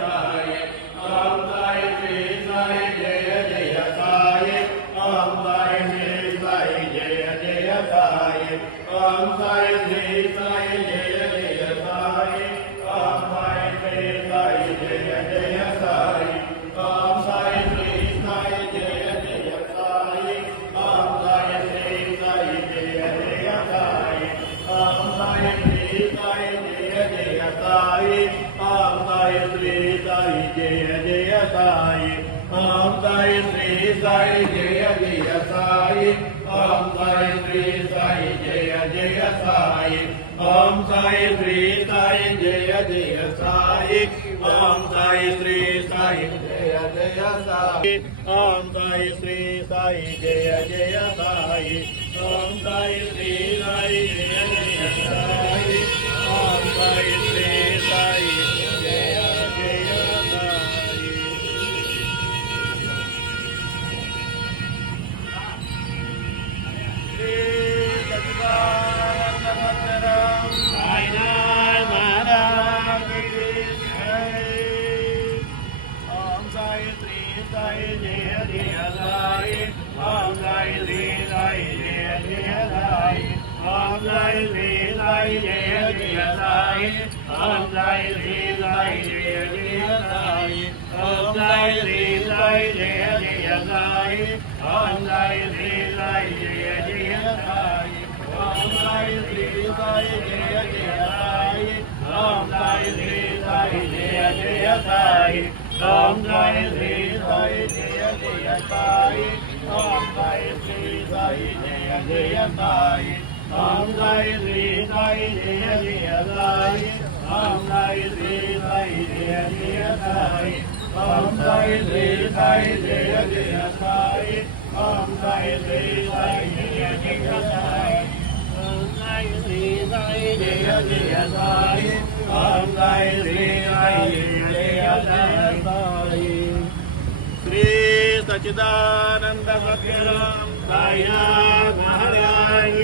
साई ओम साई श्री साई जय जय साई ओम साई श्री साई जय जय साई ओम साई श्री साई जय जय साई ओम साई श्री साई जय जय साई ओम साई श्री साई जय जय साई ओम साई श्री साई जय जय साई ओम साई श्री साई जय जय साई ओम साई श्री साई जय जय साई ओम साई श्री साई जय जय साई ओम साई श्री साई जय जय साई ओम साई श्री साई जय जय साई ओम साई श्री साई जय जय साई ओम साई श्री साई जय जय साई ओम साई श्री साई जय जय साई ओम साई श्री साई जय जय साई श्री सच्चिदानंद सद्गुरु साईनाथ महाराज की जय ओम साई श्री साई जय जय साई ओम साई श्री साई जय जय साई ओम साई श्री साई जय जय साई ओम साई श्री साई जय जय साई ओम साई श्री साई जय जय साई ओम साई श्री साई जय जय साई ओम साई श्री साई जय जय साई ओम साई श्री साई जय जय साई ओम साई श्री साई जय जय साई ओम साई श्री साई जय जय साई ओम साई श्री साई जय जय साई ओम साई श्री साई जय जय साई ओम साई श्री साई जय जय साई ओम साई श्री साई जय जय साई ओम साई श्री साई जय जय साई ओम साई श्री साई जय जय साई श्री सच्चिदानंद सद्गुरु साईनाथ महाराज